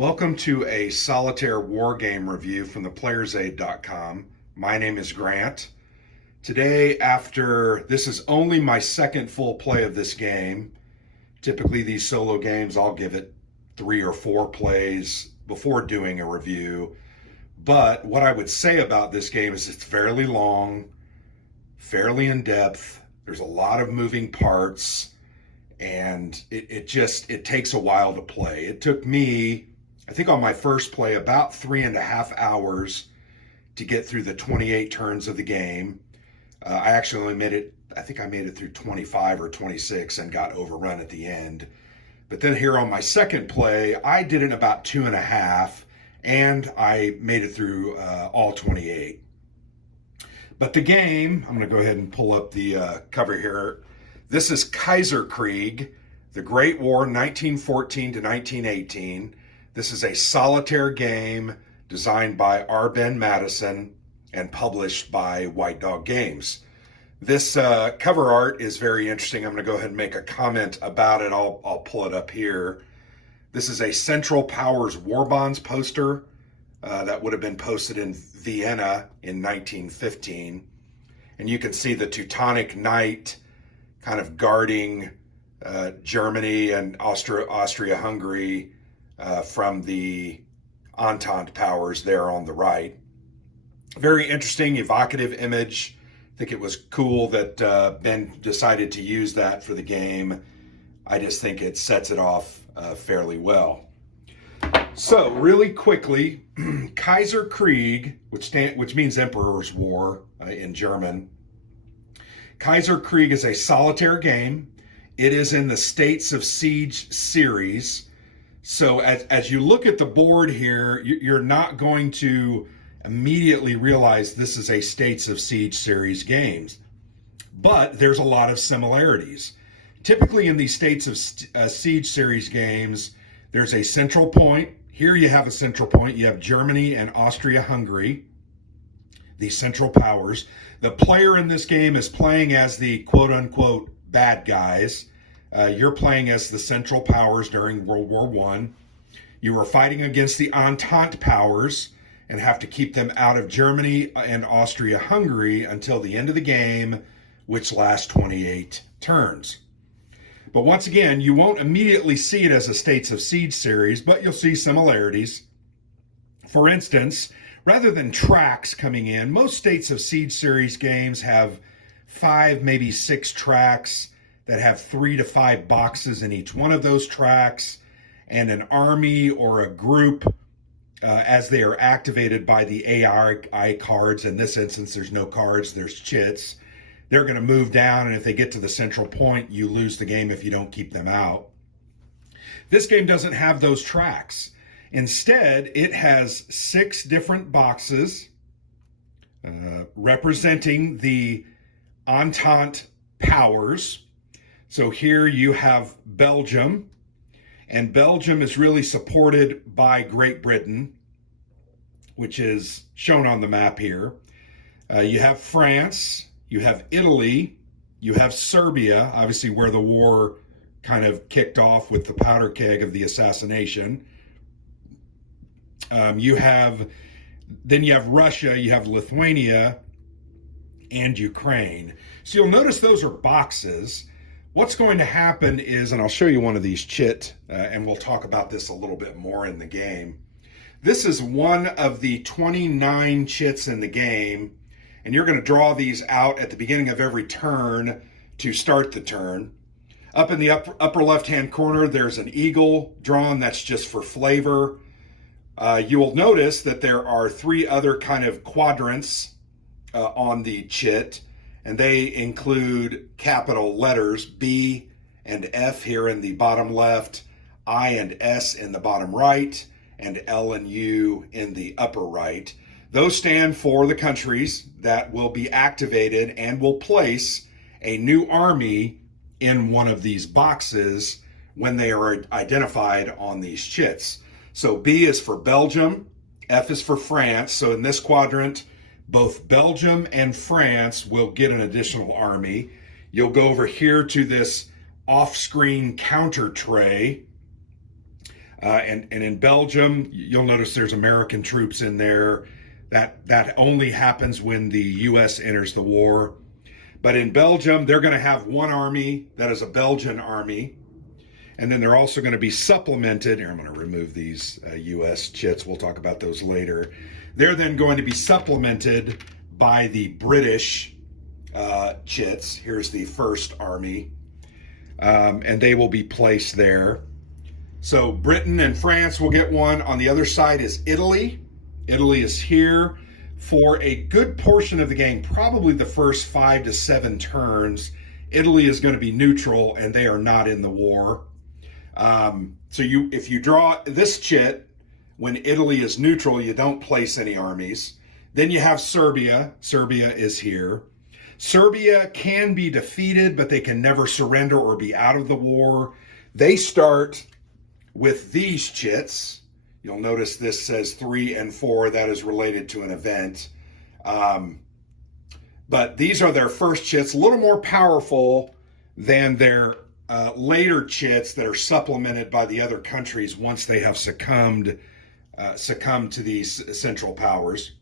Welcome to a solitaire war game review from theplayersaid.com. My name is Grant. Today, this is only my second full play of this game. Typically, these solo games, I'll give it 3 or 4 plays before doing a review. But what I would say about this game is it's fairly long, fairly in-depth. There's a lot of moving parts, and it takes a while to play. It took me, I think on my first play, about 3.5 hours to get through the 28 turns of the game. I actually only made it, I think I made it through 25 or 26 and got overrun at the end. But then here on my second play, I did it in about 2.5, and I made it through all 28. But the game, I'm going to go ahead and pull up the cover here. This is Kaiserkrieg, the Great War, 1914 to 1918. This is a solitaire game designed by R. Ben Madison and published by White Dog Games. This cover art is very interesting. I'm going to go ahead and make a comment about it. I'll pull it up here. This is a Central Powers War Bonds poster that would have been posted in Vienna in 1915. And you can see the Teutonic Knight kind of guarding Germany and Austria-Hungary from the Entente powers there on the right. Very interesting, evocative image. I think it was cool that Ben decided to use that for the game. I just think it sets it off fairly well. So really quickly, Kaiserkrieg, which means Emperor's War in German. Kaiserkrieg is a solitaire game. It is in the States of Siege series. So as you look at the board here, you're not going to immediately realize this is a States of Siege series games. But there's a lot of similarities. Typically in these States of Siege series games, there's a central point. Here you have a central point. You have Germany and Austria-Hungary, the Central Powers. The player in this game is playing as the quote-unquote bad guys. You're playing as the Central Powers during World War I. You are fighting against the Entente powers and have to keep them out of Germany and Austria-Hungary until the end of the game, which lasts 28 turns. But once again, you won't immediately see it as a States of Siege series, but you'll see similarities. For instance, rather than tracks coming in, most States of Siege series games have 5, maybe 6 tracks that have 3 to 5 boxes in each one of those tracks, and an army or a group, as they are activated by the AI cards. In this instance, there's no cards, there's chits. They're going to move down, and if they get to the central point, you lose the game if you don't keep them out. This game doesn't have those tracks. Instead, it has 6 different boxes representing the Entente powers. So here you have Belgium, and Belgium is really supported by Great Britain, which is shown on the map here. You have France, you have Italy, you have Serbia, obviously where the war kind of kicked off with the powder keg of the assassination. You have Russia, you have Lithuania, and Ukraine. So you'll notice those are boxes. What's going to happen is, and I'll show you one of these chit, and we'll talk about this a little bit more in the game. This is one of the 29 chits in the game, and you're going to draw these out at the beginning of every turn to start the turn. Up in the upper left-hand corner, there's an eagle drawn. That's just for flavor. You will notice that there are 3 other kind of quadrants on the chit, and they include capital letters B and F here in the bottom left, I and S in the bottom right, and L and U in the upper right. Those stand for the countries that will be activated and will place a new army in one of these boxes when they are identified on these chits. So B is for Belgium, F is for France. So in this quadrant, both Belgium and France will get an additional army. You'll go over here to this off-screen counter tray And in Belgium, you'll notice there's American troops in there. That only happens when the U.S. enters the war. But in Belgium, they're going to have one army that is a Belgian army. And then they're also going to be supplemented. Here, I'm going to remove these U.S. chits. We'll talk about those later. They're then going to be supplemented by the British chits. Here's the First Army. And they will be placed there. So Britain and France will get one. On the other side is Italy. Italy is here for a good portion of the game, probably the first 5 to 7 turns. Italy is going to be neutral, and they are not in the war. So if you draw this chit, when Italy is neutral, you don't place any armies. Then you have Serbia. Serbia is here. Serbia can be defeated, but they can never surrender or be out of the war. They start with these chits. You'll notice this says 3 and 4. That is related to an event. But these are their first chits, a little more powerful than their later chits that are supplemented by the other countries once they have succumbed to these Central Powers.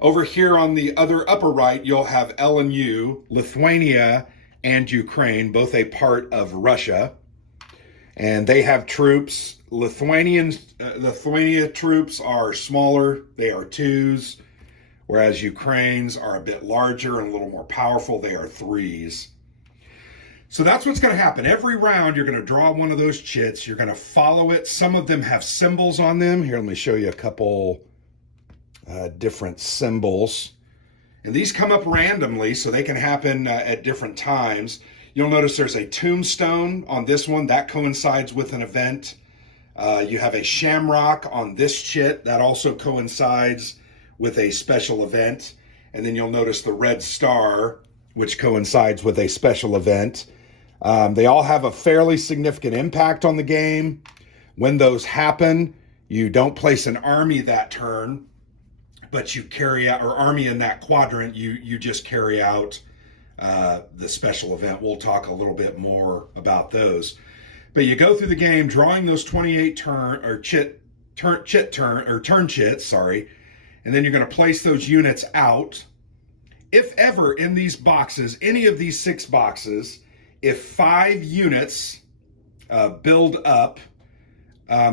Over here on the other upper right, you'll have LNU, Lithuania, and Ukraine, both a part of Russia. And they have troops. Lithuania troops are smaller. They are 2s, whereas Ukraine's are a bit larger and a little more powerful. They are 3s. So that's what's going to happen. Every round, you're going to draw one of those chits. You're going to follow it. Some of them have symbols on them. Here, let me show you a couple different symbols. And these come up randomly, so they can happen at different times. You'll notice there's a tombstone on this one. That coincides with an event. You have a shamrock on this chit. That also coincides with a special event. And then you'll notice the red star, which coincides with a special event. They all have a fairly significant impact on the game. When those happen, you don't place an army that turn, but you carry out, or army in that quadrant, you just carry out the special event. We'll talk a little bit more about those. But you go through the game drawing those 28 turn chits, and then you're going to place those units out. If ever in these boxes, any of these 6 boxes, if 5 units build up,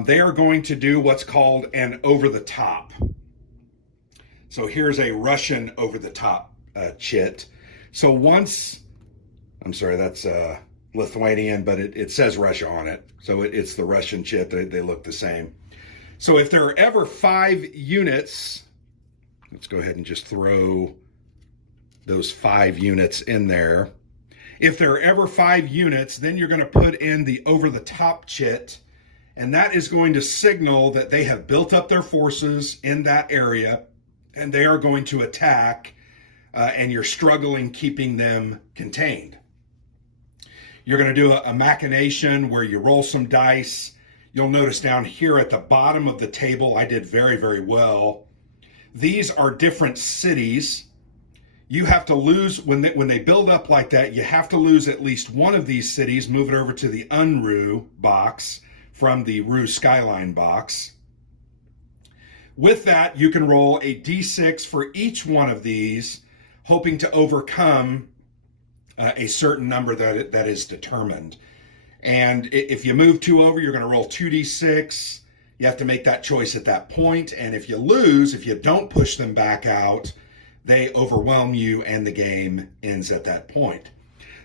they are going to do what's called an over-the-top. So here's a Russian over-the-top chit. So once, I'm sorry, that's Lithuanian, but it says Russia on it. So it's the Russian chit. They look the same. So if there are ever 5 units, let's go ahead and just throw those 5 units in there. If there are ever 5 units, then you're going to put in the over-the-top chit, and that is going to signal that they have built up their forces in that area, and they are going to attack, and you're struggling keeping them contained. You're going to do a machination where you roll some dice. You'll notice down here at the bottom of the table, I did very, very well. These are different cities. You have to lose, when they build up like that, you have to lose at least one of these cities, move it over to the Unru box from the Ru Skyline box. With that, you can roll a d6 for each one of these, hoping to overcome a certain number that is determined. And if you move 2 over, you're going to roll 2d6. You have to make that choice at that point. And if you lose, if you don't push them back out, they overwhelm you and the game ends at that point.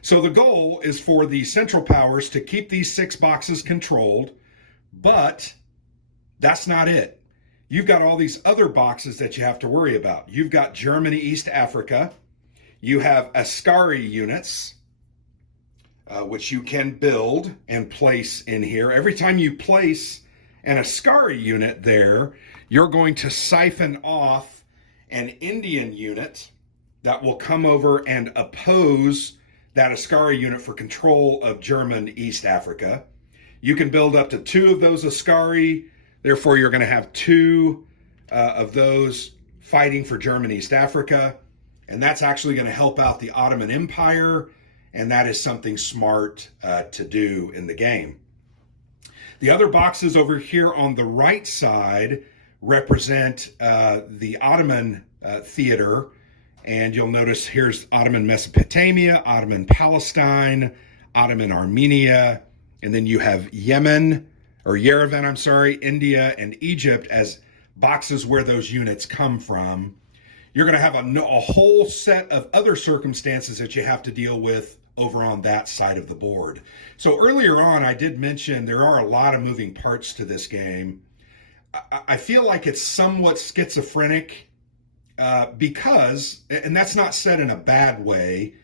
So the goal is for the Central Powers to keep these 6 boxes controlled, but that's not it. You've got all these other boxes that you have to worry about. You've got Germany, East Africa. You have Askari units, which you can build and place in here. Every time you place an Askari unit there, you're going to siphon off an Indian unit that will come over and oppose that Askari unit for control of German East Africa. You can build up to 2 of those Askari. Therefore, you're going to have 2 of those fighting for German East Africa. And that's actually going to help out the Ottoman Empire. And that is something smart to do in the game. The other boxes over here on the right side represent the Ottoman theater. And you'll notice here's Ottoman Mesopotamia, Ottoman Palestine, Ottoman Armenia, and then you have Yemen, or Yerevan, I'm sorry, India and Egypt as boxes where those units come from. You're going to have a whole set of other circumstances that you have to deal with over on that side of the board. So earlier on, I did mention there are a lot of moving parts to this game. I feel like it's somewhat schizophrenic because, and that's not said in a bad way,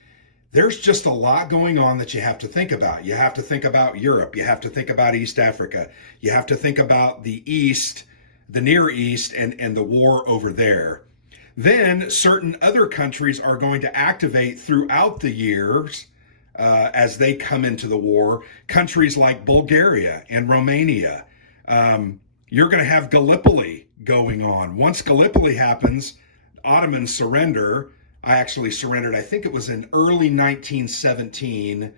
there's just a lot going on that you have to think about. You have to think about Europe. You have to think about East Africa. You have to think about the East, the Near East, and the war over there. Then certain other countries are going to activate throughout the years as they come into the war. Countries like Bulgaria and Romania. You're going to have Gallipoli going on. Once Gallipoli happens, Ottomans surrender. I actually surrendered, I think it was in early 1917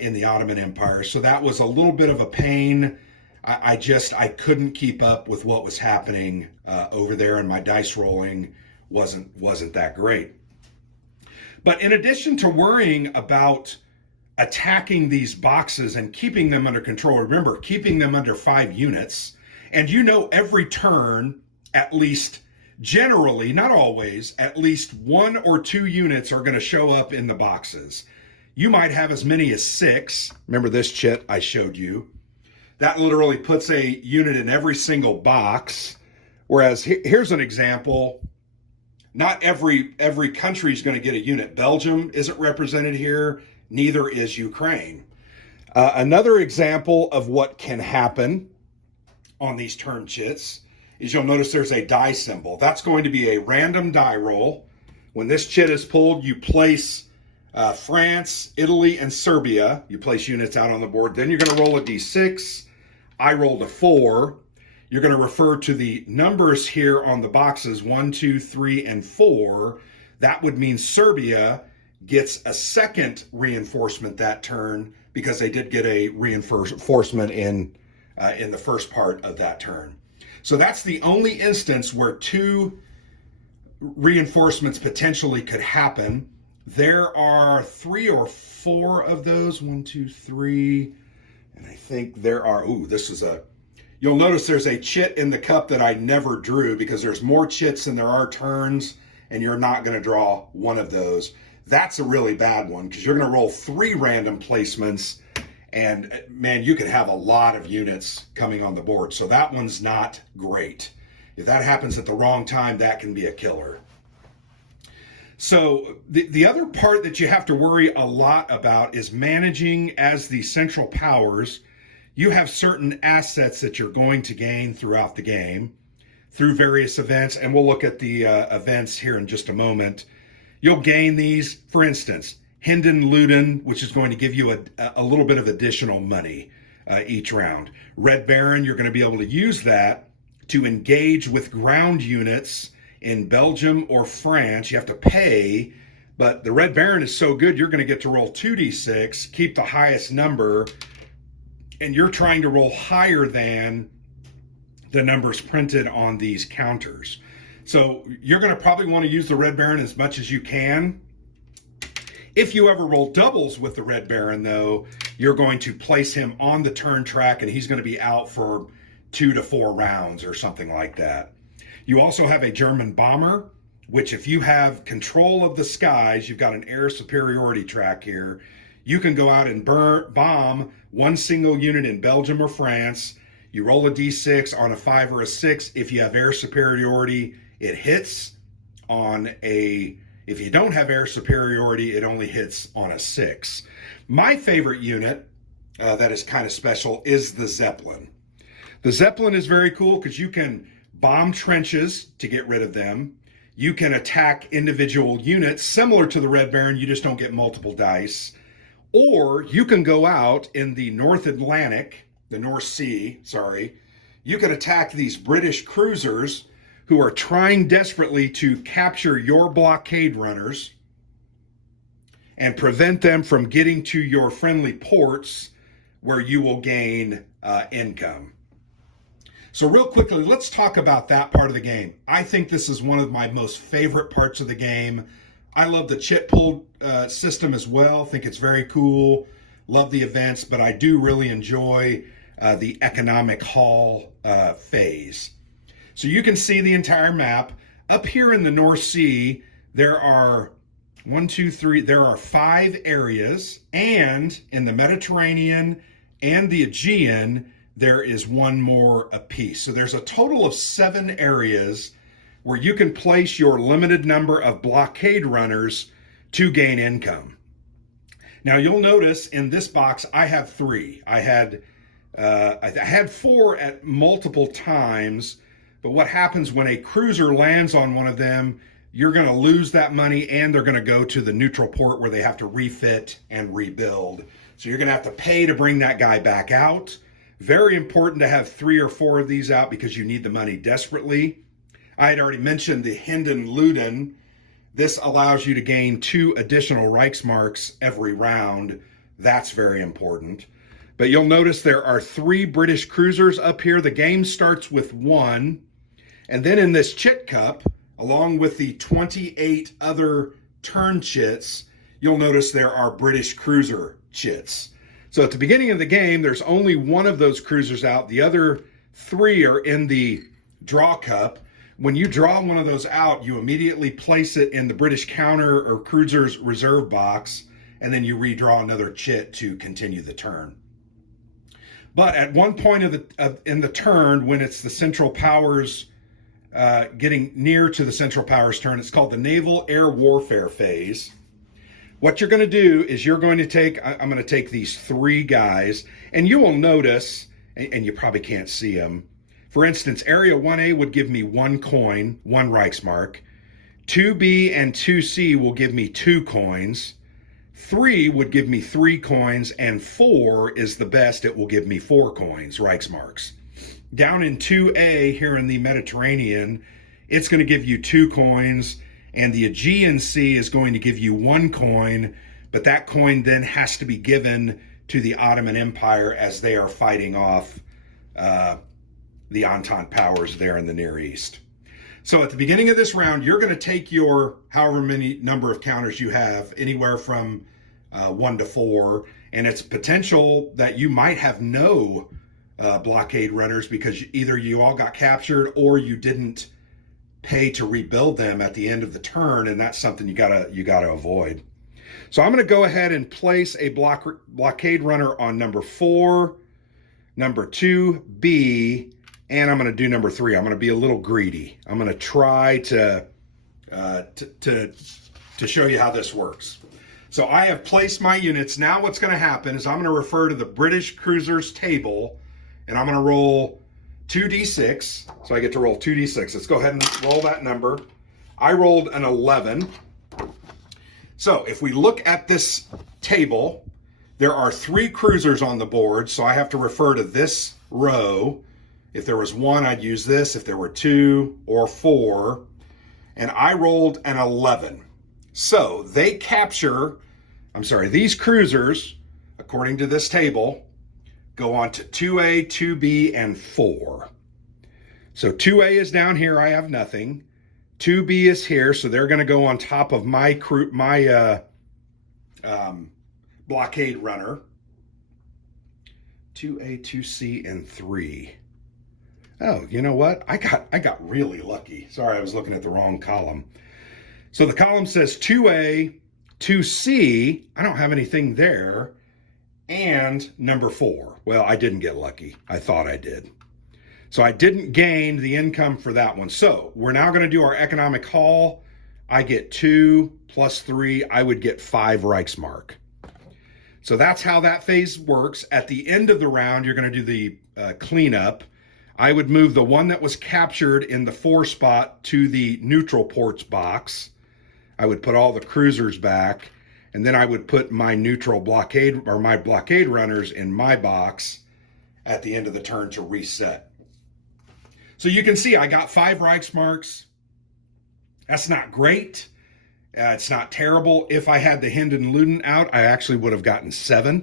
in the Ottoman Empire. So that was a little bit of a pain. I couldn't keep up with what was happening over there, and my dice rolling wasn't that great. But in addition to worrying about attacking these boxes and keeping them under control, remember, keeping them under 5 units, and every turn, at least generally, not always, at least 1 or 2 units are going to show up in the boxes. You might have as many as 6. Remember this chit I showed you? That literally puts a unit in every single box. Whereas here's an example. Not every country is going to get a unit. Belgium isn't represented here. Neither is Ukraine. Another example of what can happen on these turn chits is you'll notice there's a die symbol. That's going to be a random die roll. When this chit is pulled, you place France, Italy, and Serbia. You place units out on the board. Then you're going to roll a d6. I rolled a 4. You're going to refer to the numbers here on the boxes, 1, 2, 3, and 4. That would mean Serbia gets a second reinforcement that turn because they did get a reinforcement in the first part of that turn. So that's the only instance where 2 reinforcements potentially could happen. There are 3 or 4 of those. 1, 2, 3. And I think there are, you'll notice there's a chit in the cup that I never drew because there's more chits than there are turns, and you're not going to draw one of those. That's a really bad one because you're going to roll 3 random placements, and man, you could have a lot of units coming on the board. So that one's not great. If that happens at the wrong time, that can be a killer. So the other part that you have to worry a lot about is managing as the central powers. You have certain assets that you're going to gain throughout the game through various events, and we'll look at the events here in just a moment. You'll gain these, for instance, Hinden Luden, which is going to give you a little bit of additional money each round. Red Baron, you're going to be able to use that to engage with ground units in Belgium or France. You have to pay, but the Red Baron is so good, you're going to get to roll 2d6, keep the highest number, and you're trying to roll higher than the numbers printed on these counters. So you're going to probably want to use the Red Baron as much as you can. If you ever roll doubles with the Red Baron, though, you're going to place him on the turn track, and he's going to be out for 2 to 4 rounds or something like that. You also have a German bomber, which if you have control of the skies, you've got an air superiority track here. You can go out and bomb 1 single unit in Belgium or France. You roll a d6 on a 5 or a 6. If you have air superiority, it hits on a... If you don't have air superiority, it only hits on a 6. My favorite unit that is kind of special is the Zeppelin. The Zeppelin is very cool because you can bomb trenches to get rid of them. You can attack individual units similar to the Red Baron. You just don't get multiple dice. Or you can go out in the North Sea, you can attack these British cruisers who are trying desperately to capture your blockade runners and prevent them from getting to your friendly ports where you will gain income. So real quickly, let's talk about that part of the game. I think this is one of my most favorite parts of the game. I love the chit pull system as well. Think it's very cool. Love the events, but I do really enjoy the economic haul phase. So you can see the entire map. Up here in the North Sea, there are 5 areas, and in the Mediterranean and the Aegean, there is one more apiece. So there's a total of 7 areas where you can place your limited number of blockade runners to gain income. Now you'll notice in this box, I have 3. I had 4 at multiple times, but what happens when a cruiser lands on one of them, you're gonna lose that money and they're gonna go to the neutral port where they have to refit and rebuild. So you're gonna have to pay to bring that guy back out. Very important to have 3 or 4 of these out because you need the money desperately. I had already mentioned the Hindenluden. This allows you to gain 2 additional Reichsmarks every round. That's very important. But you'll notice there are 3 British cruisers up here. The game starts with 1. And then in this chit cup, along with the 28 other turn chits, you'll notice there are British cruiser chits. So at the beginning of the game, there's only 1 of those cruisers out. The other 3 are in the draw cup. When you draw one of those out, you immediately place it in the British counter or cruiser's reserve box, and then you redraw another chit to continue the turn. But at one point in the turn, when it's the Central Powers getting near to the Central Powers turn, it's called the Naval Air Warfare phase. What you're going to do is I'm going to take these 3 guys, and you will notice, and you probably can't see them. For instance, Area 1A would give me 1 coin, 1 Reichsmark. 2B and 2C will give me 2 coins. 3 would give me 3 coins, and 4 is the best. It will give me 4 coins, Reichsmarks. Down in 2A here in the Mediterranean, it's going to give you 2 coins, and the Aegean Sea is going to give you 1 coin, but that coin then has to be given to the Ottoman Empire as they are fighting off the Entente powers there in the Near East. So at the beginning of this round, you're going to take your however many number of counters you have, anywhere from 1 to 4, and it's potential that you might have no blockade runners because either you all got captured or you didn't pay to rebuild them at the end of the turn, and that's something you gotta avoid. So I'm going to go ahead and place a blockade runner on number 4, number 2B, and I'm going to do number 3. I'm going to be a little greedy. I'm going to try to show you how this works. So I have placed my units. Now what's going to happen is I'm going to refer to the British cruisers table, and I'm going to roll 2d6. So I get to roll 2d6. Let's go ahead and roll that number. I rolled an 11. So if we look at this table, there are 3 cruisers on the board, so I have to refer to this row. If there was 1, I'd use this. If there were 2 or 4, and I rolled an 11. So they capture, these cruisers, according to this table, go on to 2A, 2B, and 4. So 2A is down here, I have nothing. 2B is here, so they're going to go on top of my blockade runner. 2A, 2C, and 3. Oh, you know what? I got really lucky. Sorry, I was looking at the wrong column. So the column says 2A, 2C. I don't have anything there. And number 4. Well, I didn't get lucky. I thought I did. So I didn't gain the income for that one. So we're now going to do our economic haul. I get 2 plus 3. I would get 5 Reichsmark. So that's how that phase works. At the end of the round, you're going to do the cleanup. I would move the one that was captured in the 4 spot to the neutral ports box. I would put all the cruisers back, and then I would put my neutral blockade or my blockade runners in my box at the end of the turn to reset. So you can see I got 5 Reichsmarks. That's not great. It's not terrible. If I had the Hindenluden out, I actually would have gotten 7.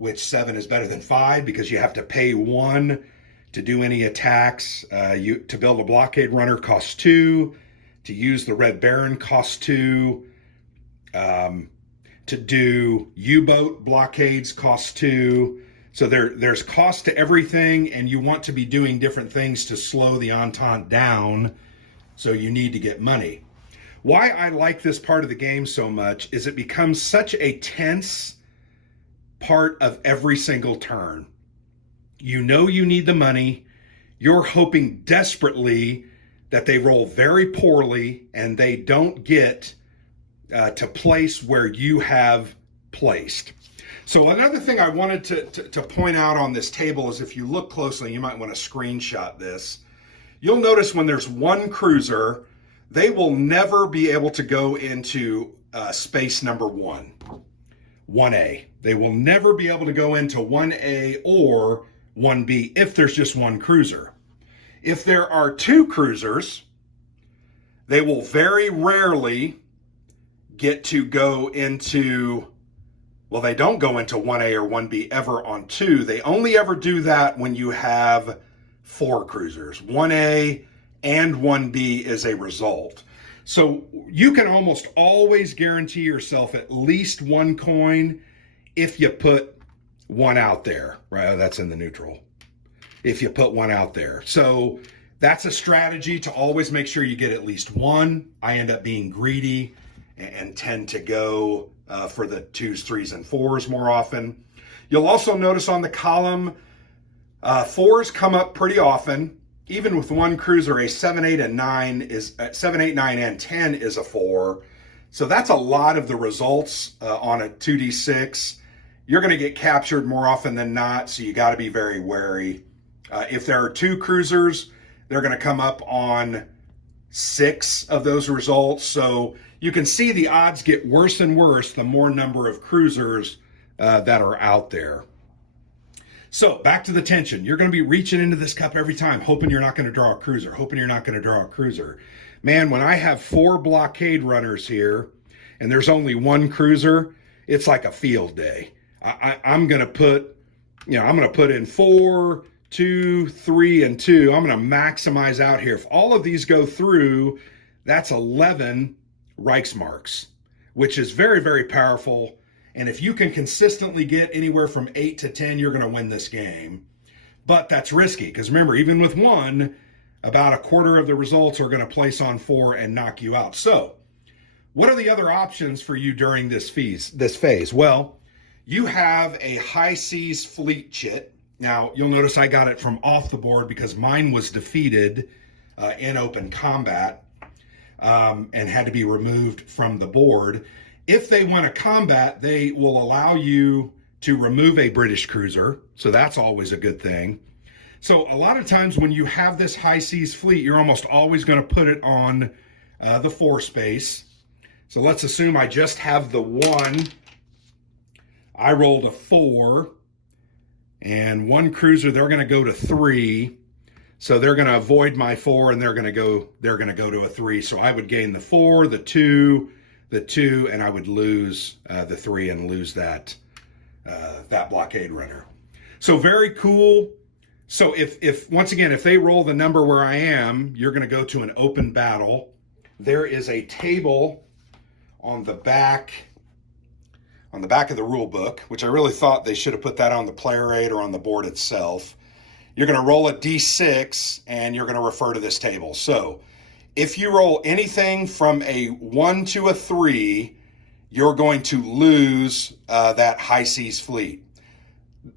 which 7 is better than 5 because you have to pay 1 to do any attacks. To build a blockade runner costs 2. To use the Red Baron costs 2. To do U-boat blockades costs 2. So there's cost to everything, and you want to be doing different things to slow the Entente down, so you need to get money. Why I like this part of the game so much is it becomes such a tense part of every single turn. You know you need the money. You're hoping desperately that they roll very poorly and they don't get to place where you have placed. So another thing I wanted to point out on this table is, if you look closely, you might want to screenshot this. You'll notice when there's one cruiser, they will never be able to go into space number 1A. They will never be able to go into 1A or 1B if there's just one cruiser. If there are 2 cruisers, they will very rarely get to go into, well, they don't go into 1A or 1B ever on 2. They only ever do that when you have 4 cruisers. 1A and 1B is a result. So you can almost always guarantee yourself at least 1 coin if you put 1 out there, right? That's in the neutral. If you put 1 out there. So that's a strategy to always make sure you get at least 1. I end up being greedy and tend to go for the 2s, 3s, and 4s more often. You'll also notice on the column, 4s come up pretty often. Even with 1 cruiser, a 7, 8, and 9 is 7, 8, 9, and 10 is a 4. So that's a lot of the results on a 2d6. You're going to get captured more often than not, so you got to be very wary. If there are 2 cruisers, they're going to come up on 6 of those results. So you can see the odds get worse and worse the more number of cruisers that are out there. So back to the tension. You're going to be reaching into this cup every time, hoping you're not going to draw a cruiser, hoping you're not going to draw a cruiser. Man, when I have 4 blockade runners here and there's only 1 cruiser, it's like a field day. I'm going to put, I'm going to put in 4, 2, 3, and 2. I'm going to maximize out here. If all of these go through, that's 11 Reichsmarks, which is very, very powerful. And if you can consistently get anywhere from 8 to 10, you're going to win this game. But that's risky because remember, even with 1, about a quarter of the results are going to place on 4 and knock you out. So what are the other options for you during this phase? Well, you have a high seas fleet chit. Now, you'll notice I got it from off the board because mine was defeated in open combat and had to be removed from the board. If they win a combat, they will allow you to remove a British cruiser. So that's always a good thing. So a lot of times when you have this high seas fleet, you're almost always going to put it on the 4 space. So let's assume I just have the 1. I rolled a 4. And 1 cruiser, they're going to go to 3. So they're going to avoid my 4 and they're going to go to a 3. So I would gain the 4, the 2, and I would lose the 3 and lose that blockade runner. So very cool. So if once again, if they roll the number where I am, you're going to go to an open battle. There is a table on the back of the rule book, which I really thought they should have put that on the player aid or on the board itself. You're going to roll a d6 and you're going to refer to this table. So if you roll anything from a 1 to a 3, you're going to lose that high seas fleet.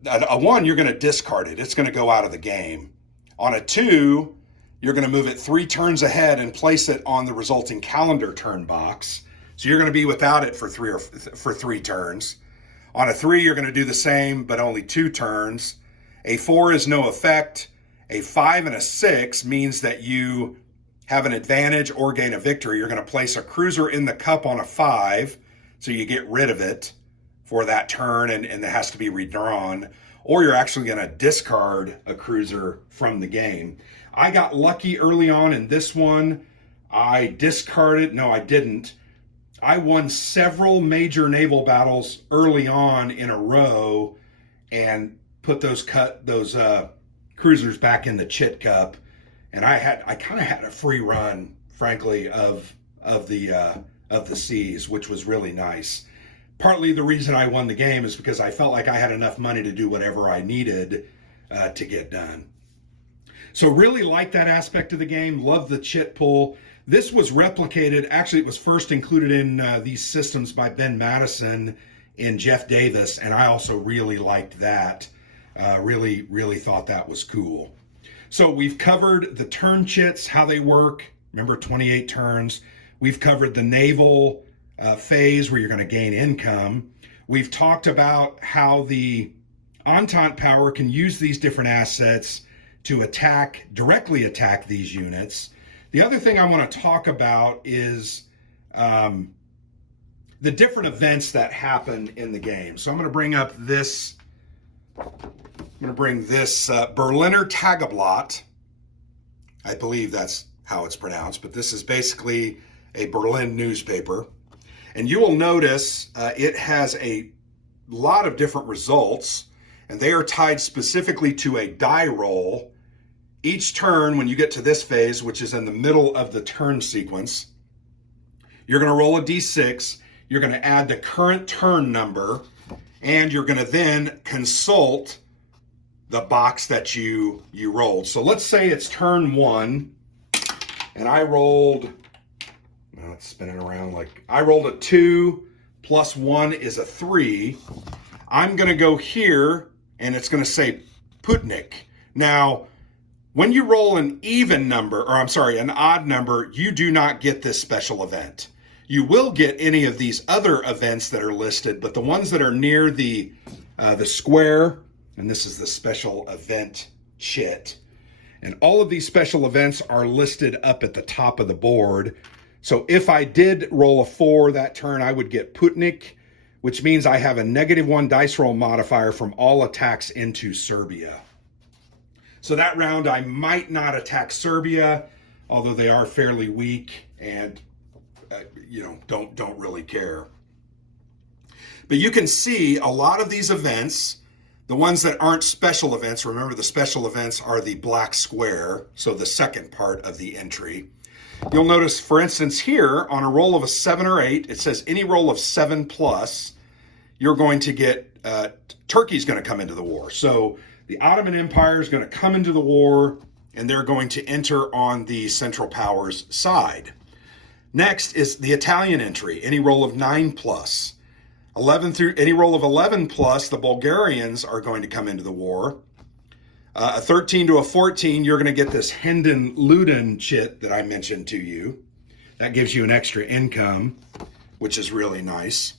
A 1, you're going to discard it. It's going to go out of the game. On a 2, you're going to move it 3 turns ahead and place it on the resulting calendar turn box. So you're going to be without it for 3 turns. On a 3, you're going to do the same, but only 2 turns. A 4 is no effect. A 5 and a 6 means that you have an advantage or gain a victory. You're going to place a cruiser in the cup on a 5, so you get rid of it for that turn, and it has to be redrawn. Or you're actually going to discard a cruiser from the game. I got lucky early on in this one. I discarded. No, I didn't. I won several major naval battles early on in a row, and put those cruisers back in the chit cup, and I kind of had a free run, frankly, of the seas, which was really nice. Partly the reason I won the game is because I felt like I had enough money to do whatever I needed to get done. So really like that aspect of the game. Love the chit pull. This was replicated. Actually, it was first included in these systems by Ben Madison and Jeff Davis, and I also really liked that. Really thought that was cool. So we've covered the turn chits, how they work. Remember, 28 turns. We've covered the naval phase where you're going to gain income. We've talked about how the Entente power can use these different assets to directly attack these units. The other thing I want to talk about is the different events that happen in the game. So I'm going to bring up this. I'm going to bring this Berliner Tageblatt. I believe that's how it's pronounced, but this is basically a Berlin newspaper. And you will notice it has a lot of different results, and they are tied specifically to a die roll. Each turn, when you get to this phase, which is in the middle of the turn sequence, you're going to roll a d6, you're going to add the current turn number, and you're going to then consult the box that you rolled. So let's say it's turn 1, and I rolled, well, it's spinning around like, I rolled a 2, plus 1 is a 3. I'm going to go here, and it's going to say Putnik. Now, when you roll an even number, or I'm sorry, an odd number, you do not get this special event. You will get any of these other events that are listed, but the ones that are near the square, and this is the special event chit, and all of these special events are listed up at the top of the board. So if I did roll a 4 that turn, I would get Putnik, which means I have a -1 dice roll modifier from all attacks into Serbia. So that round I might not attack Serbia, although they are fairly weak and don't really care. But you can see a lot of these events, the ones that aren't special events, remember the special events are the black square, so the second part of the entry. You'll notice, for instance, here on a roll of a 7 or 8, it says any roll of 7 plus, you're going to get, Turkey's going to come into the war. So the Ottoman Empire is going to come into the war, and they're going to enter on the Central Powers side. Next is the Italian entry, any roll of 9 plus. 11 through any roll of 11 plus, the Bulgarians are going to come into the war. A 13 to a 14, you're going to get this Hendon-Luden chit that I mentioned to you. That gives you an extra income, which is really nice.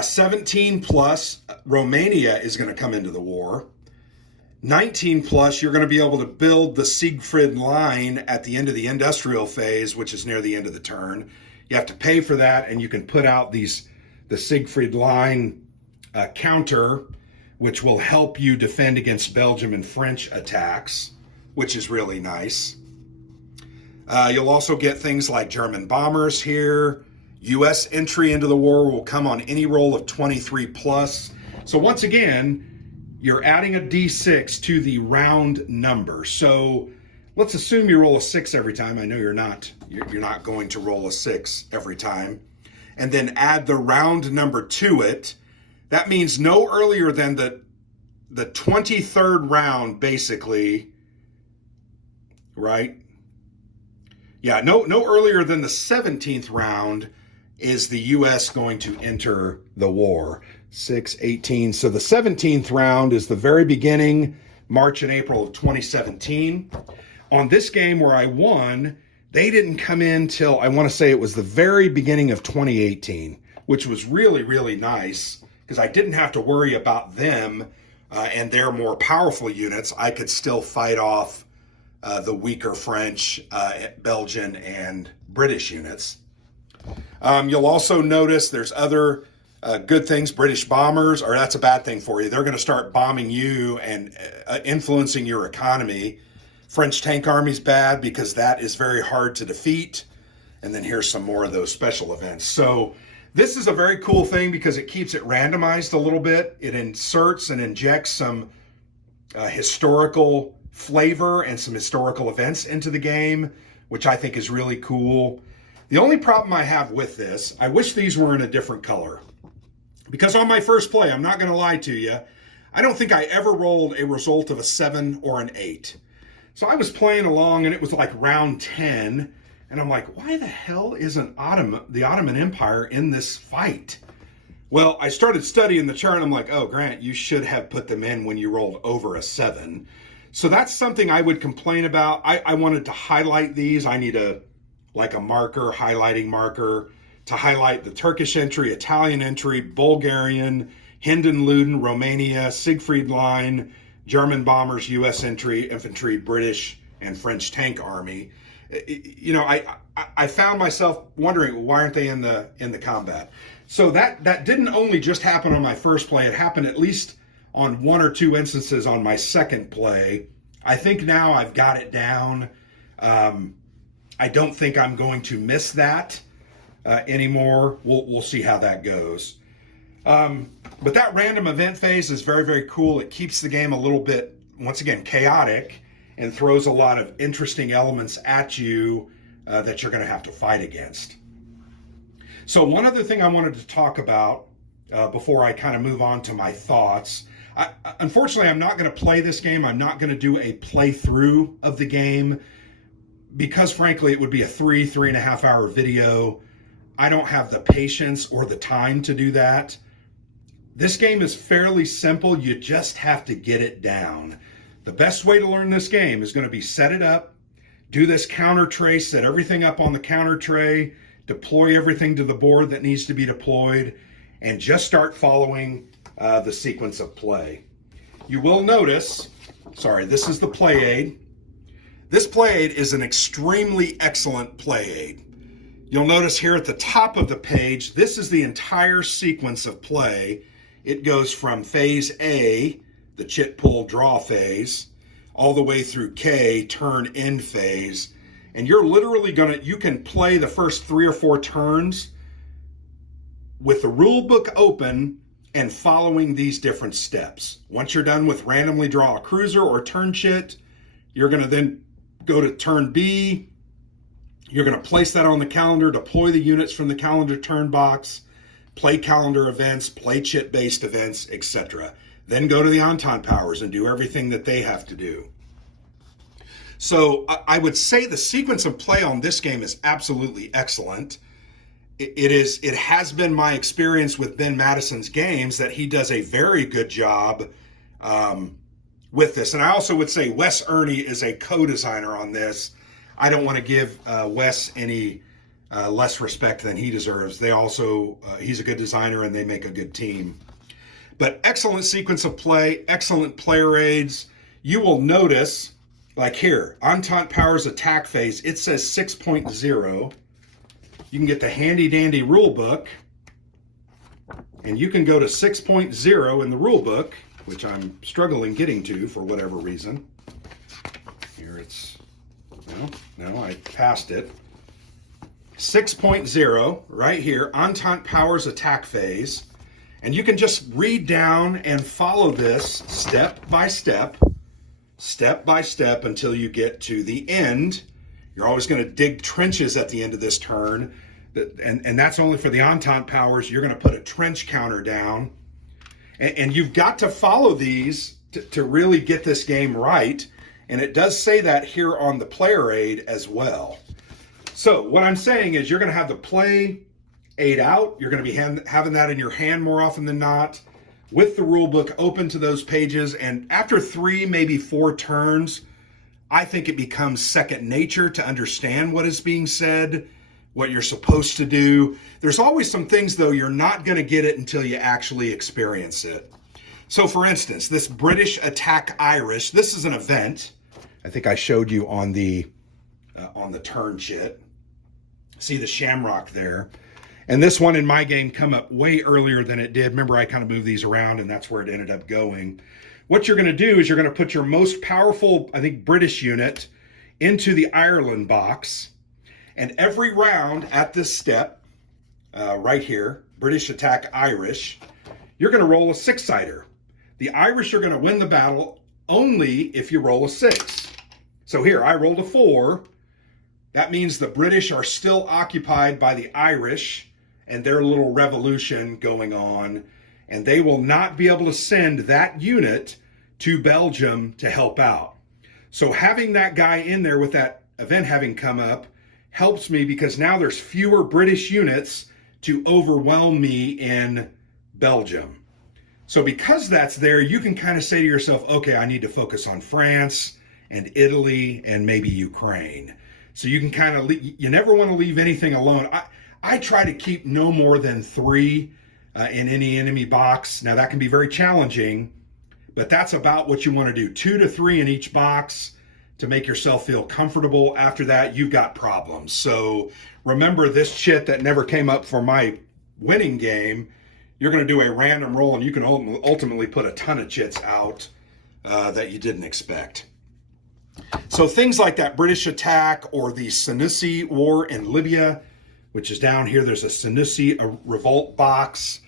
17 plus, Romania is going to come into the war. 19 plus, you're going to be able to build the Siegfried line at the end of the industrial phase, which is near the end of the turn. You have to pay for that, and you can put out the Siegfried line counter, which will help you defend against Belgium and French attacks, which is really nice. You'll also get things like German bombers here. U.S. entry into the war will come on any roll of 23 plus. So once again, you're adding a d6 to the round number. So let's assume you roll a 6 every time. I know you're not going to roll a 6 every time. And then add the round number to it. That means no earlier than the 23rd round, basically, right? Yeah, no earlier than the 17th round is the U.S. going to enter the war. 6, 18. So the 17th round is the very beginning, March and April of 2017. On this game where I won, they didn't come in till, I want to say it was the very beginning of 2018, which was really, really nice because I didn't have to worry about them and their more powerful units. I could still fight off the weaker French, Belgian, and British units. You'll also notice there's other good things. British bombers, or that's a bad thing for you. They're going to start bombing you and influencing your economy. French tank army's bad because that is very hard to defeat. And then here's some more of those special events. So This is a very cool thing because it keeps it randomized a little bit. It inserts and injects some historical flavor and some historical events into the game, which I think is really cool. The only problem I have with this, I wish these were in a different color. Because on my first play, I'm not going to lie to you, I don't think I ever rolled a result of a 7 or an 8. So I was playing along and it was like round 10, and I'm like, why the hell isn't the Ottoman Empire in this fight? Well, I started studying the chart and I'm like, oh, Grant, you should have put them in when you rolled over a 7. So that's something I would complain about. I wanted to highlight these. I need a marker, highlighting marker, to highlight the Turkish entry, Italian entry, Bulgarian, Hindenluden, Romania, Siegfried Line, German bombers, U.S. entry, infantry, British, and French tank army. You know, I found myself wondering, why aren't they in the combat? So that didn't only just happen on my first play. It happened at least on 1 or 2 instances on my second play. I think now I've got it down. I don't think I'm going to miss that anymore. We'll see how that goes. But that random event phase is very, very cool. It keeps the game a little bit, once again, chaotic and throws a lot of interesting elements at you that you're going to have to fight against. So one other thing I wanted to talk about before I kind of move on to my thoughts. Unfortunately, I'm not going to play this game. I'm not going to do a playthrough of the game because, frankly, it would be a 3.5 hour video. I don't have the patience or the time to do that. This game is fairly simple. You just have to get it down. The best way to learn this game is going to be set it up, do this counter tray, set everything up on the counter tray, deploy everything to the board that needs to be deployed, and just start following the sequence of play. You will notice, this is the play aid. This play aid is an extremely excellent play aid. You'll notice here at the top of the page, this is the entire sequence of play. It goes from phase A, the chit pull draw phase, all the way through K, turn end phase. And you're literally you can play the first 3 or 4 turns with the rule book open and following these different steps. Once you're done with randomly draw a cruiser or turn chit, you're going to then go to turn B. You're going to place that on the calendar, deploy the units from the calendar turn box, play calendar events, play chit-based events, etc. Then go to the Entente powers and do everything that they have to do. So I would say the sequence of play on this game is absolutely excellent. It has been my experience with Ben Madison's games that he does a very good job with this. And I also would say Wes Ernie is a co-designer on this. I don't want to give Wes any less respect than he deserves. He's a good designer and they make a good team. But excellent sequence of play, excellent player aids. You will notice, like here, Entente Powers attack phase, it says 6.0. You can get the handy dandy rule book, and you can go to 6.0 in the rule book, which I'm struggling getting to for whatever reason. Here it's, no, I passed it. 6.0 right here, Entente Powers attack phase. And you can just read down and follow this step by step until you get to the end. You're always going to dig trenches at the end of this turn. And that's only for the Entente powers. You're going to put a trench counter down. And you've got to follow these to really get this game right. And it does say that here on the player aid as well. So what I'm saying is you're going to have the play aid out. You're going to be having that in your hand more often than not, with the rule book open to those pages. And after 3, maybe 4 turns, I think it becomes second nature to understand what is being said, what you're supposed to do. There's always some things, though, you're not going to get it until you actually experience it. So, for instance, this British attack Irish, this is an event. I think I showed you on the turn chit. See the shamrock there. And this one in my game come up way earlier than it did. Remember, I kind of moved these around, and that's where it ended up going. What you're going to do is you're going to put your most powerful, I think, British unit into the Ireland box. And every round at this step, right here, British attack Irish, you're going to roll a six-sider. The Irish are going to win the battle only if you roll a 6. So here, I rolled a 4. That means the British are still occupied by the Irish and their little revolution going on, and they will not be able to send that unit to Belgium to help out. So having that guy in there with that event having come up helps me, because now there's fewer British units to overwhelm me in Belgium. So because that's there, you can kind of say to yourself, okay, I need to focus on France and Italy and maybe Ukraine. So you can kind of, you never want to leave anything alone. I try to keep no more than 3 in any enemy box. Now that can be very challenging, but that's about what you want to do. 2 to 3 in each box to make yourself feel comfortable. After that, you've got problems. So remember this chit that never came up for my winning game. You're going to do a random roll, and you can ultimately put a ton of chits out that you didn't expect. So things like that British attack or the Senussi War in Libya, which is down here, there's a Senussi revolt box.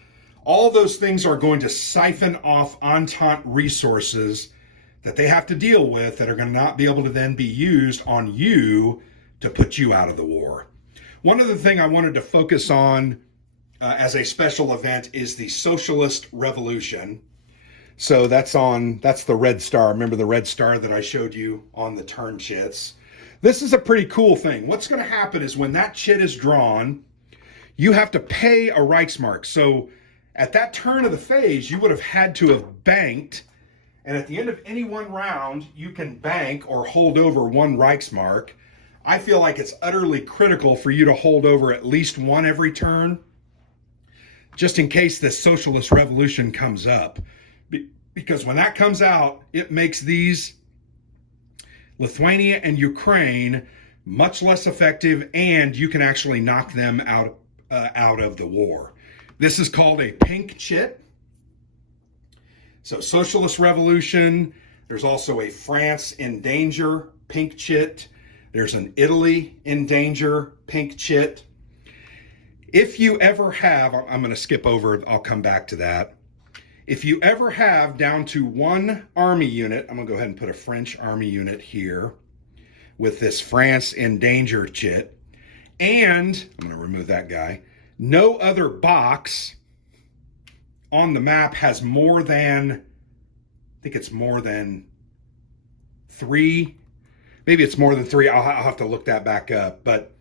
All those things are going to siphon off Entente resources that they have to deal with that are going to not be able to then be used on you to put you out of the war. One other thing I wanted to focus on as a special event is the Socialist Revolution. So that's the red star. Remember the red star that I showed you on the turn chits? This is a pretty cool thing. What's going to happen is when that chit is drawn, you have to pay a Reichsmark. So at that turn of the phase, you would have had to have banked, and at the end of any one round, you can bank or hold over 1 Reichsmark. I feel like it's utterly critical for you to hold over at least 1 every turn, just in case this socialist revolution comes up. Because when that comes out, it makes these Lithuania and Ukraine much less effective, and you can actually knock them out of the war. This is called a pink chit. So Socialist Revolution. There's also a France in danger pink chit. There's an Italy in danger pink chit. If you ever have, I'm going to skip over, I'll come back to that. If you ever have down to 1 army unit, I'm going to go ahead and put a French army unit here with this France in danger chit, and I'm going to remove that guy. No other box on the map has more than, I think it's more than 3. Maybe it's more than 3. I'll have to look that back up. But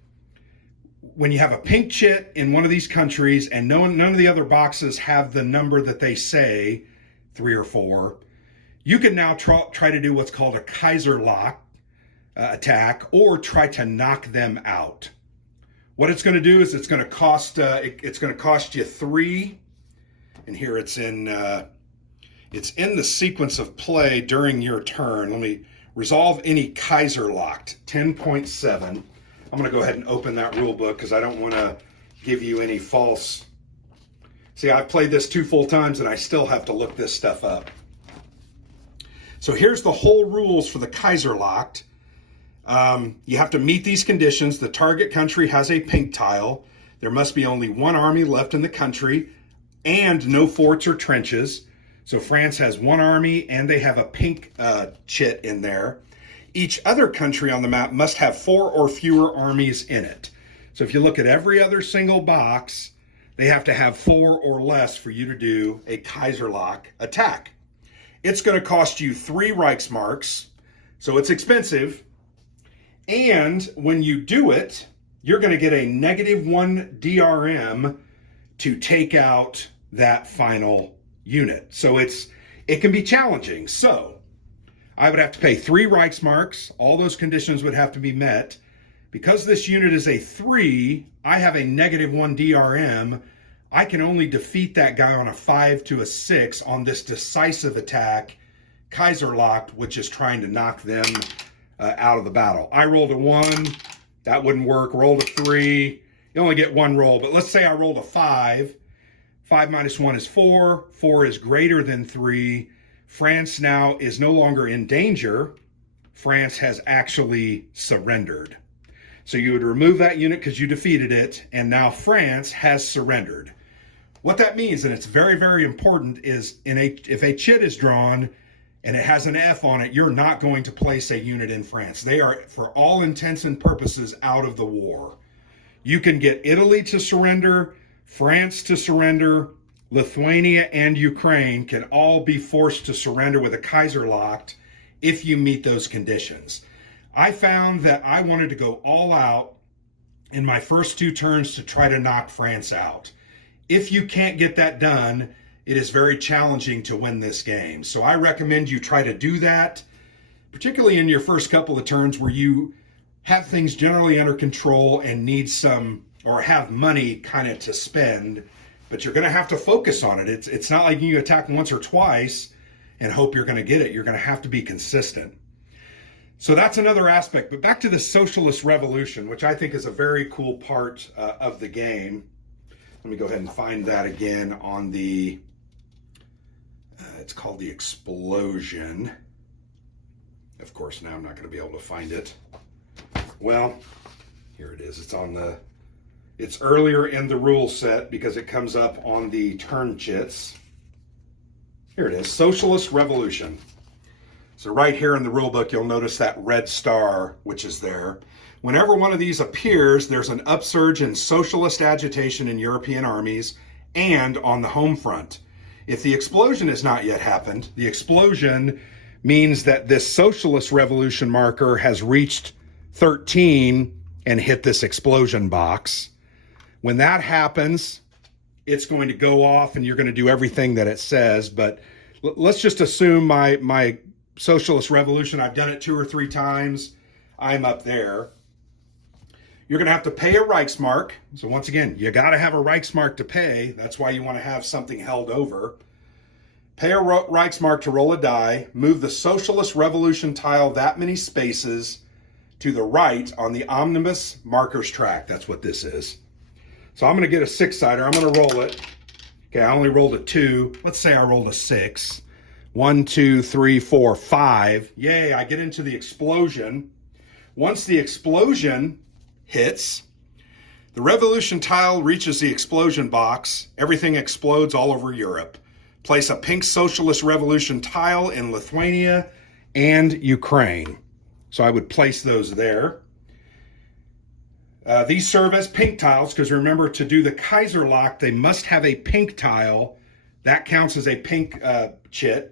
when you have a pink chit in one of these countries and none of the other boxes have the number that they say, 3 or 4, you can now try to do what's called a Kaiserkrieg attack, or try to knock them out. What it's going to do is it's going to cost you 3, and here it's in the sequence of play during your turn. Let me resolve any Kaiserkrieg 10.7. I'm going to go ahead and open that rule book because I don't want to give you any false. See, I've played this 2 full times and I still have to look this stuff up. So here's the whole rules for the Kaiserkrieg. You have to meet these conditions. The target country has a pink tile. There must be only 1 army left in the country and no forts or trenches. So France has 1 army and they have a pink chit in there. Each other country on the map must have 4 or fewer armies in it. So if you look at every other single box, they have to have 4 or less for you to do a Kaiserkrieg attack. It's going to cost you 3 Reichsmarks, so it's expensive. And when you do it, you're going to get a -1 DRM to take out that final unit. So it can be challenging. So I would have to pay 3 Reichsmarks. All those conditions would have to be met. Because this unit is a 3, I have a -1 DRM. I can only defeat that guy on a 5 to a 6 on this decisive attack, Kaiserkrieg, which is trying to knock them out of the battle. I rolled a 1. That wouldn't work. Rolled a 3. You only get 1 roll. But let's say I rolled a 5. 5 minus 1 is 4. 4 is greater than 3. France now is no longer in danger. France has actually surrendered. So you would remove that unit because you defeated it, and now France has surrendered. What that means, and it's very, very important, is if a chit is drawn and it has an F on it, you're not going to place a unit in France. They are, for all intents and purposes, out of the war. You can get Italy to surrender, France to surrender, Lithuania and Ukraine can all be forced to surrender with a Kaiserkrieg if you meet those conditions. I found that I wanted to go all out in my first 2 turns to try to knock France out. If you can't get that done, it is very challenging to win this game. So I recommend you try to do that, particularly in your first couple of turns where you have things generally under control and need some, or have money kind of to spend, but you're going to have to focus on it. It's not like you attack once or twice and hope you're going to get it. You're going to have to be consistent. So that's another aspect. But back to the socialist revolution, which I think is a very cool part of the game. Let me go ahead and find that again on the, it's called the explosion. Of course, now I'm not going to be able to find it. Well, here it is. It's earlier in the rule set because it comes up on the turn chits. Here it is, Socialist Revolution. So right here in the rule book, you'll notice that red star, which is there. Whenever one of these appears, there's an upsurge in socialist agitation in European armies and on the home front. If the explosion has not yet happened, the explosion means that this socialist revolution marker has reached 13 and hit this explosion box. When that happens, it's going to go off and you're going to do everything that it says. But let's just assume my socialist revolution, I've done it 2 or 3 times, I'm up there. You're going to have to pay a Reichsmark. So once again, you got to have a Reichsmark to pay. That's why you want to have something held over. Pay a Reichsmark to roll a die. Move the socialist revolution tile that many spaces to the right on the omnibus markers track. That's what this is. So I'm going to get a 6-sider. I'm going to roll it. Okay, I only rolled a 2. Let's say I rolled a 6. 1, 2, 3, 4, 5. Yay, I get into the explosion. Once the explosion hits, the revolution tile reaches the explosion box. Everything explodes all over Europe. Place a pink socialist revolution tile in Lithuania and Ukraine. So I would place those there. These serve as pink tiles because remember, to do the Kaiserkrieg, they must have a pink tile. That counts as a pink chit.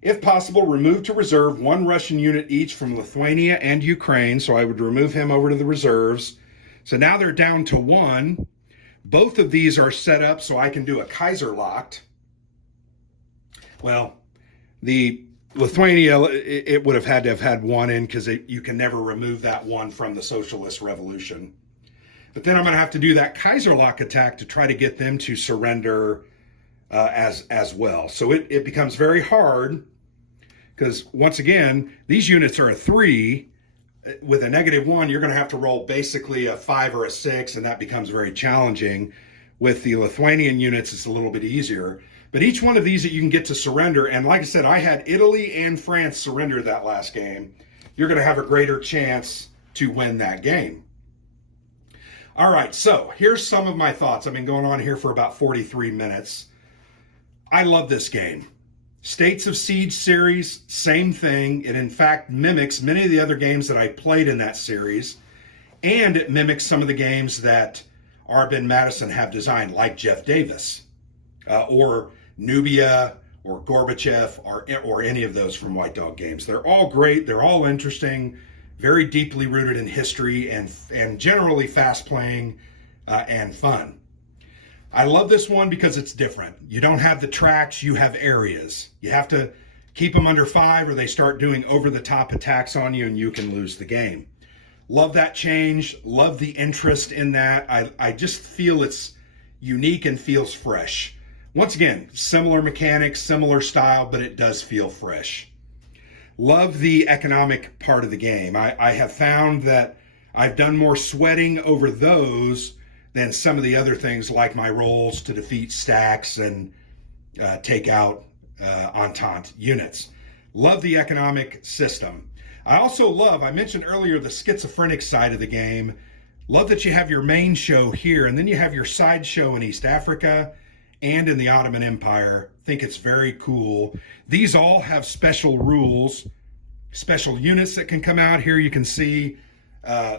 If possible, remove to reserve 1 Russian unit each from Lithuania and Ukraine. So I would remove him over to the reserves. So now they're down to 1. Both of these are set up so I can do a Kaiserkrieg. Well, the Lithuania, it would have had to have had 1 in because you can never remove that 1 from the socialist revolution. But then I'm going to have to do that Kaiserkrieg attack to try to get them to surrender as well. So it becomes very hard because, once again, these units are a 3. With a -1, you're going to have to roll basically a 5 or a 6, and that becomes very challenging. With the Lithuanian units, it's a little bit easier. But each one of these that you can get to surrender, and like I said, I had Italy and France surrender that last game, you're going to have a greater chance to win that game. All right, so here's some of my thoughts. I've been going on here for about 43 minutes. I love this game. States of Siege series, same thing. It in fact mimics many of the other games that I played in that series, and it mimics some of the games that Arbin Madison have designed, like Jeff Davis, or Nubia, or Gorbachev, or any of those from White Dog Games. They're all great. They're all interesting, very deeply rooted in history, and generally fast-playing and fun. I love this one because it's different. You don't have the tracks, you have areas. You have to keep them under 5 or they start doing over-the-top attacks on you and you can lose the game. Love that change. Love the interest in that. I just feel it's unique and feels fresh. Once again, similar mechanics, similar style, but it does feel fresh. Love the economic part of the game. I have found that I've done more sweating over those than some of the other things, like my rolls to defeat stacks and take out Entente units. Love the economic system. I also I mentioned earlier the schizophrenic side of the game. Love that you have your main show here, and then you have your side show in East Africa and in the Ottoman Empire. Think it's very cool. These all have special rules, special units that can come out. Here you can see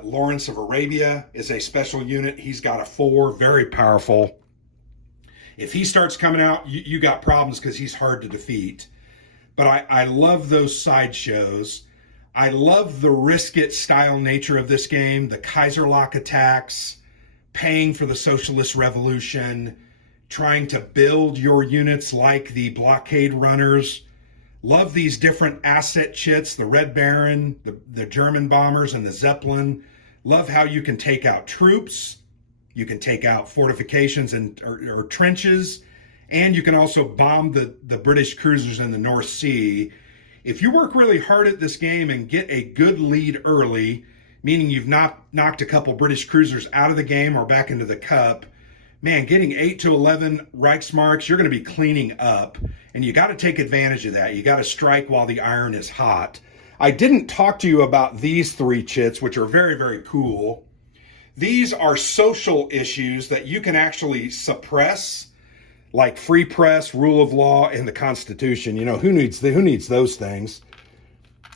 Lawrence of Arabia is a special unit. He's got a 4, very powerful. If he starts coming out, you got problems because he's hard to defeat. But I love those side shows. I love the risk-it style nature of this game, the Kaiserkrieg attacks, paying for the socialist revolution, trying to build your units like the blockade runners. Love these different asset chits, the Red Baron, the German bombers, and the Zeppelin. Love how you can take out troops, you can take out fortifications or trenches, and you can also bomb the British cruisers in the North Sea. If you work really hard at this game and get a good lead early, meaning you've knocked a couple British cruisers out of the game or back into the cup, man, getting 8 to 11 Reichsmarks, you're going to be cleaning up, and you got to take advantage of that. You got to strike while the iron is hot. I didn't talk to you about these 3 chits, which are very, very cool. These are social issues that you can actually suppress, like free press, rule of law, and the Constitution. You know, who needs those things?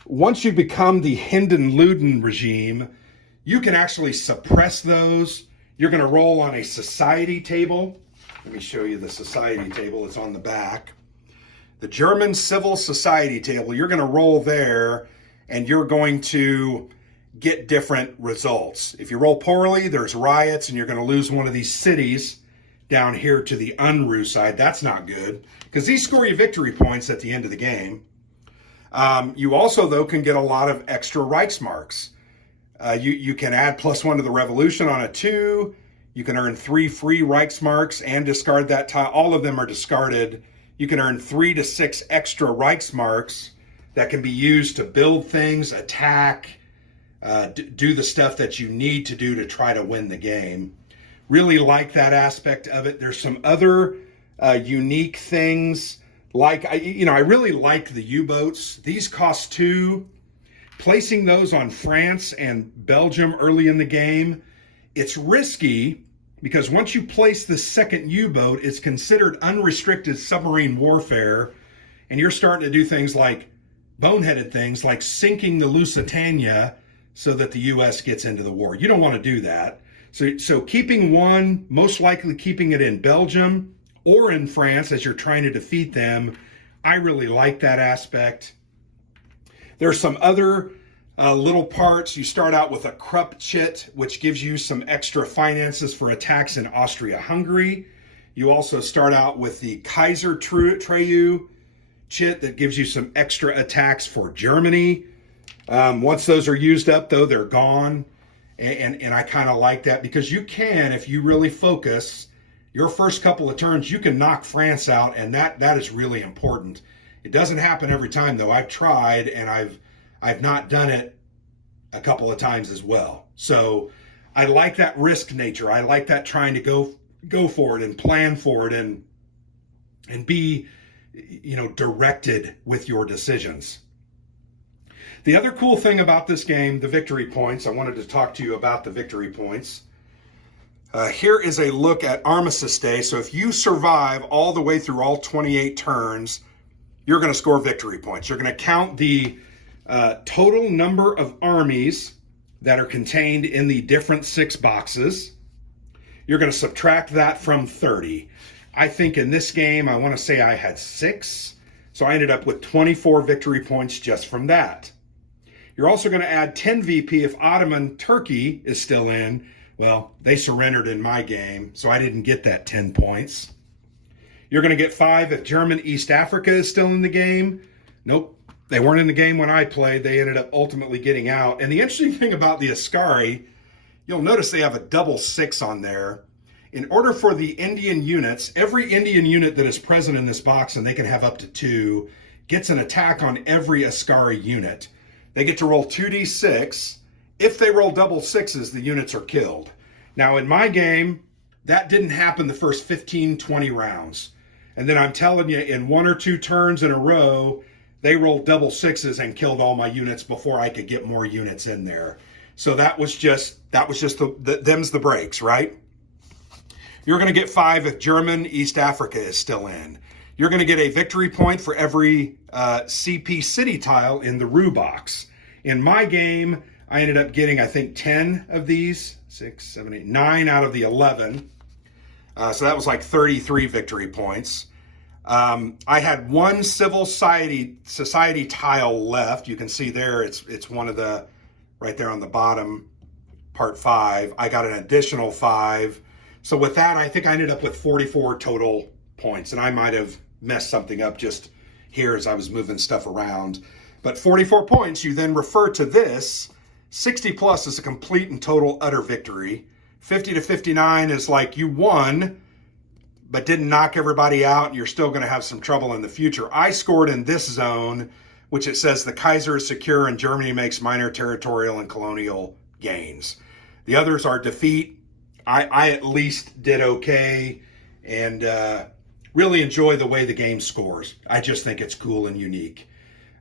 Once you become the Hindenburg regime, you can actually suppress those. You're going to roll on a society table. Let me show you the society table. It's on the back. The German Civil Society table. You're going to roll there, and you're going to get different results. If you roll poorly, there's riots, and you're going to lose one of these cities down here to the Unruh side. That's not good, because these score you victory points at the end of the game. You also, though, can get a lot of extra Reichsmarks. You can add +1 to the revolution on a 2. You can earn 3 free Reichsmarks and discard that tile. All of them are discarded. You can earn 3 to 6 extra Reichsmarks that can be used to build things, attack, do the stuff that you need to do to try to win the game. Really like that aspect of it. There's some other unique things. Like, I really like the U-boats. These cost 2. Placing those on France and Belgium early in the game, it's risky because once you place the second U-boat, it's considered unrestricted submarine warfare, and you're starting to do things like boneheaded things like sinking the Lusitania so that the U.S. gets into the war. You don't want to do that. So keeping one, most likely keeping it in Belgium or in France as you're trying to defeat them, I really like that aspect. There's some other little parts. You start out with a Krupp chit, which gives you some extra finances for attacks in Austria-Hungary. You also start out with the Kaiserkrieg chit that gives you some extra attacks for Germany. Once those are used up, though, they're gone. And I kind of like that because you can, if you really focus, your first couple of turns, you can knock France out, and that is really important. It doesn't happen every time, though. I've tried, and I've not done it a couple of times as well. So I like that risk nature. I like that trying to go for it and plan for it and be, directed with your decisions. The other cool thing about this game, the victory points, I wanted to talk to you about the victory points. Here is a look at Armistice Day. So if you survive all the way through all 28 turns, you're going to score victory points. You're going to count the total number of armies that are contained in the different 6 boxes. You're going to subtract that from 30. I think in this game, I want to say I had 6. So I ended up with 24 victory points just from that. You're also going to add 10 VP if Ottoman Turkey is still in. Well, they surrendered in my game, so I didn't get that 10 points. You're going to get 5 if German East Africa is still in the game. Nope, they weren't in the game when I played. They ended up ultimately getting out. And the interesting thing about the Ascari, you'll notice they have a double 6 on there. In order for the Indian units, every Indian unit that is present in this box, and they can have up to 2, gets an attack on every Ascari unit. They get to roll 2d6. If they roll double 6s, the units are killed. Now, in my game, that didn't happen the first 15, 20 rounds. And then I'm telling you, in 1 or 2 turns in a row, they rolled double sixes and killed all my units before I could get more units in there. So that was just them's the breaks, right? You're going to get 5 if German East Africa is still in. You're going to get a victory point for every CP city tile in the Rue box. In my game, I ended up getting, I think, 10 of these. 6, 7, 8, 9 out of the 11. So that was like 33 victory points. I had 1 civil society tile left. You can see there, it's one of the, right there on the bottom, part 5. I got an additional 5. So with that, I think I ended up with 44 total points, and I might have messed something up just here as I was moving stuff around. But 44 points, you then refer to this. 60 plus is a complete and total utter victory. 50 to 59 is like you won, but didn't knock everybody out, and you're still going to have some trouble in the future. I scored in this zone, which it says the Kaiser is secure and Germany makes minor territorial and colonial gains. The others are defeat. I at least did okay, and really enjoy the way the game scores. I just think it's cool and unique.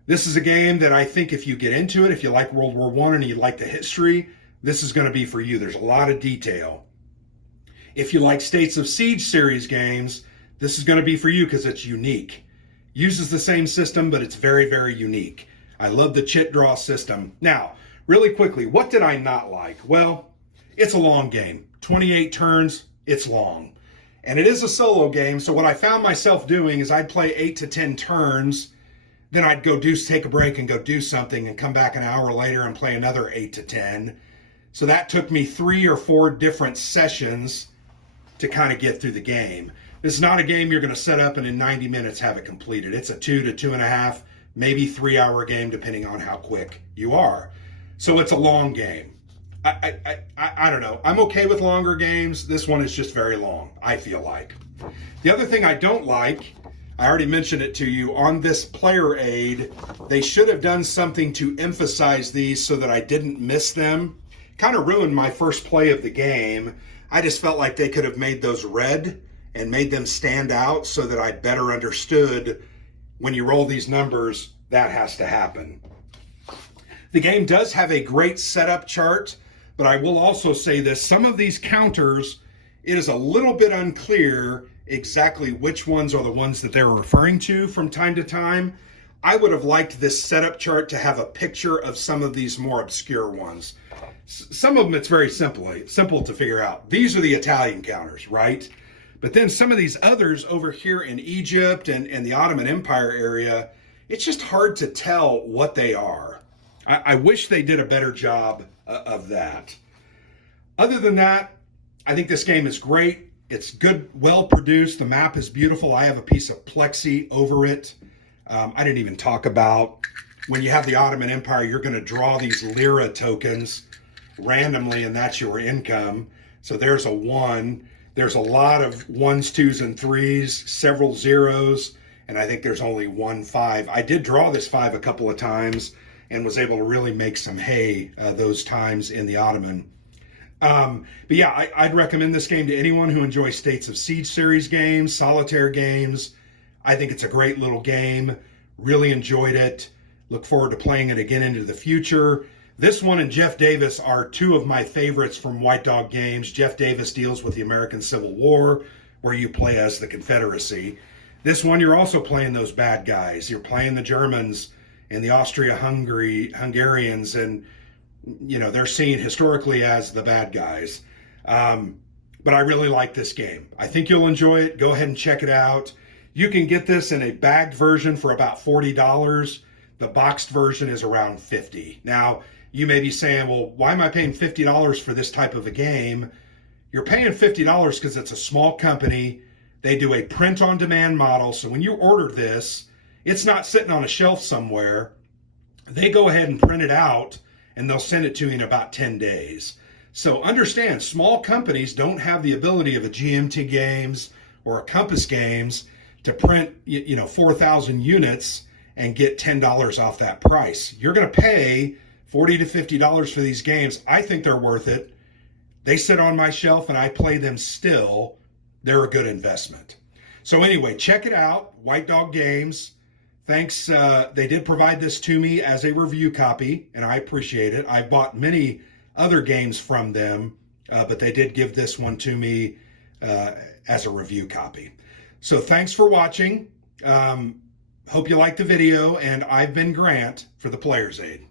This is a game that I think if you get into it, if you like World War I and you like the history, this is going to be for you. There's a lot of detail. If you like States of Siege series games, this is going to be for you because it's unique. Uses the same system, but it's very, very unique. I love the chit draw system. Now, really quickly, what did I not like? Well, it's a long game. 28 turns, it's long. And it is a solo game, so what I found myself doing is I'd play 8 to 10 turns, then I'd go take a break and go do something and come back an hour later and play another 8 to 10. So that took me 3 or 4 different sessions to kind of get through the game. This is not a game you're going to set up and in 90 minutes have it completed. It's a 2 to 2.5, maybe 3-hour game depending on how quick you are. So it's a long game. I don't know. I'm okay with longer games. This one is just very long, I feel like. The other thing I don't like, I already mentioned it to you, on this player aid, they should have done something to emphasize these so that I didn't miss them. Kind of ruined my first play of the game. I just felt like they could have made those red and made them stand out so that I better understood when you roll these numbers, that has to happen. The game does have a great setup chart, but I will also say this, some of these counters, it is a little bit unclear exactly which ones are the ones that they're referring to from time to time. I would have liked this setup chart to have a picture of some of these more obscure ones. Some of them it's very simple to figure out. These are the Italian counters, right? But then some of these others over here in Egypt and the Ottoman Empire area, it's just hard to tell what they are. I wish they did a better job of that. Other than that, I think this game is great. It's good, well produced. The map is beautiful. I have a piece of plexi over it. I didn't even talk about when you have the Ottoman Empire, you're going to draw these lira tokens randomly, and that's your income. So there's a 1. There's a lot of 1s, 2s, and 3s, several 0s, and I think there's only 1 5. I did draw this 5 a couple of times and was able to really make some hay those times in the Ottoman. But yeah, I'd recommend this game to anyone who enjoys States of Siege series games, solitaire games. I think it's a great little game. Really enjoyed it. Look forward to playing it again into the future. This one and Jeff Davis are 2 of my favorites from White Dog Games. Jeff Davis deals with the American Civil War, where you play as the Confederacy. This one, you're also playing those bad guys. You're playing the Germans and the Hungarians, and they're seen historically as the bad guys. But I really like this game. I think you'll enjoy it. Go ahead and check it out. You can get this in a bagged version for about $40. The boxed version is around $50. Now, you may be saying, well, why am I paying $50 for this type of a game? You're paying $50 because it's a small company. They do a print-on-demand model. So when you order this, it's not sitting on a shelf somewhere. They go ahead and print it out, and they'll send it to you in about 10 days. So understand, small companies don't have the ability of a GMT Games or a Compass Games to print 4,000 units and get $10 off that price. You're going to pay $40 to $50 for these games. I think they're worth it. They sit on my shelf, and I play them still. They're a good investment. So anyway, check it out, White Dog Games. Thanks. They did provide this to me as a review copy, and I appreciate it. I bought many other games from them, but they did give this one to me as a review copy. So thanks for watching. Hope you liked the video, and I've been Grant for the Player's Aid.